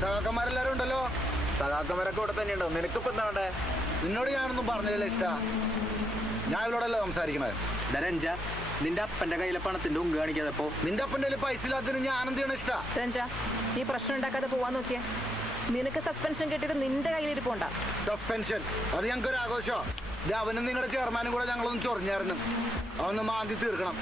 സഹാക്കന്മാരെല്ലാരും ഉണ്ടല്ലോ. സഹാക്കന്മാരൊക്കെ ഇവിടെ തന്നെ ഉണ്ടോ? നിനക്കിപ്പോ എന്താ വേണ്ടേ? നിന്നോട് ഞാനൊന്നും പറഞ്ഞില്ലല്ലോ ഇഷ്ട. ഞാൻ ഇവരോടല്ലേ സംസാരിക്കണത്. രഞ്ജ, നിന്റെ അപ്പന്റെ കയ്യിലെ പണത്തിന്റെ ഉങ്ക് കാണിക്കാതെപ്പോ. നിന്റെ അപ്പന്റെ കയ്യിൽ പൈസ ഇല്ലാത്തതിന് ഞാൻ എന്ത് ചെയ്യണം ഇഷ്ട? രഞ്ജ, നീ പ്രശ്നം ഉണ്ടാക്കാതെ പോവാൻ നോക്കിയേ. നിനക്ക് സസ്പെൻഷൻ കിട്ടിയത് നിന്റെ കയ്യിലിരിപ്പുണ്ടാ. സസ്പെൻഷൻ അത് ഞങ്ങൾക്ക് ഒരു ആഘോഷോ? അവനും നിങ്ങളുടെ ചെയർമാനും കൂടെ ഞങ്ങളൊന്ന് ചൊറിഞ്ഞായിരുന്നു. അതൊന്ന് മാന്തി തീർക്കണം.